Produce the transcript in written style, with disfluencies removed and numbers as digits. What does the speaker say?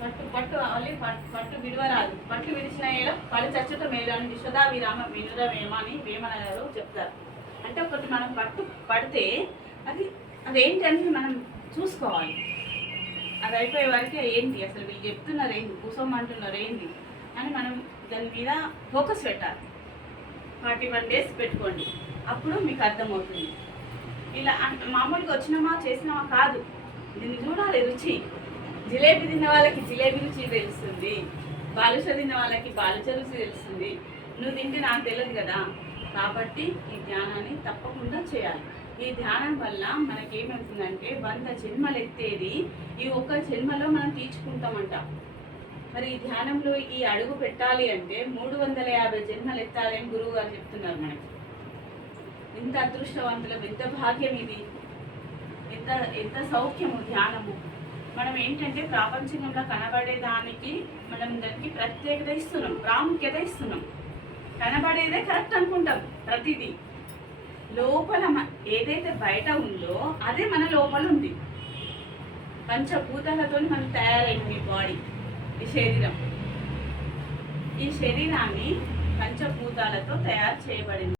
పట్టు పట్టు అల్లి పట్టు విడవరాదు, పట్టు విడిచిన పడి చచ్చుత మేలు అని విశ్వదా విరామ వినుర వేమ అని వేమన గారు చెప్తారు. అంటే ఒకటి మనం పట్టు పడితే అదేంటని మనం చూసుకోవాలి. అది అయిపోయే వరకే ఏంటి అసలు వీళ్ళు చెప్తున్నారు ఏంటి, కూసోమంటున్నారు ఏంటి అని మనం దాని మీద ఫోకస్ పెట్టాలి. 41 days పెట్టుకోండి, అప్పుడు మీకు అర్థమవుతుంది. ఇలా మామూలుగా వచ్చినామా చేసినామా కాదు, దీన్ని చూడాలి రుచి. జిలేబీ తిన్న వాళ్ళకి జిలేబీ రుచి తెలుస్తుంది, బాలుష తిన్న వాళ్ళకి బాలుష రుచి తెలుస్తుంది. నువ్వు తింటే నాకు తెలియదు కదా. కాబట్టి ఈ ధ్యానాన్ని తప్పకుండా చేయాలి. ఈ ధ్యానం వల్ల మనకేమవుతుందంటే 100 జన్మలు ఎత్తేది ఈ ఒక్క జన్మలో మనం తీర్చుకుంటామంట. మరి ఈ ధ్యానంలో ఈ అడుగు పెట్టాలి అంటే 350 జన్మలు ఎత్తాలి అని గురువు గారు చెప్తున్నారు మనకి. ఎంత అదృష్టవంతులం, ఎంత భాగ్యం ఇది, ఎంత ఎంత సౌఖ్యము ధ్యానము. మనం ఏంటంటే ప్రాపంచికంలో కనబడేదానికి మనం దానికి ప్రత్యేకత ఇస్తున్నాం, ప్రాముఖ్యత ఇస్తున్నాం. కనబడేదే కరెక్ట్ అనుకుంటాం ప్రతిదీ. లోపల ఏదైతే బయట ఉందో అదే మన లోపల ఉంది. పంచభూతాలతో మనం తయారైంది ఈ బాడీ, ఈ శరీరం. ఈ శరీరాన్ని పంచభూతాలతో తయారు చేయబడింది.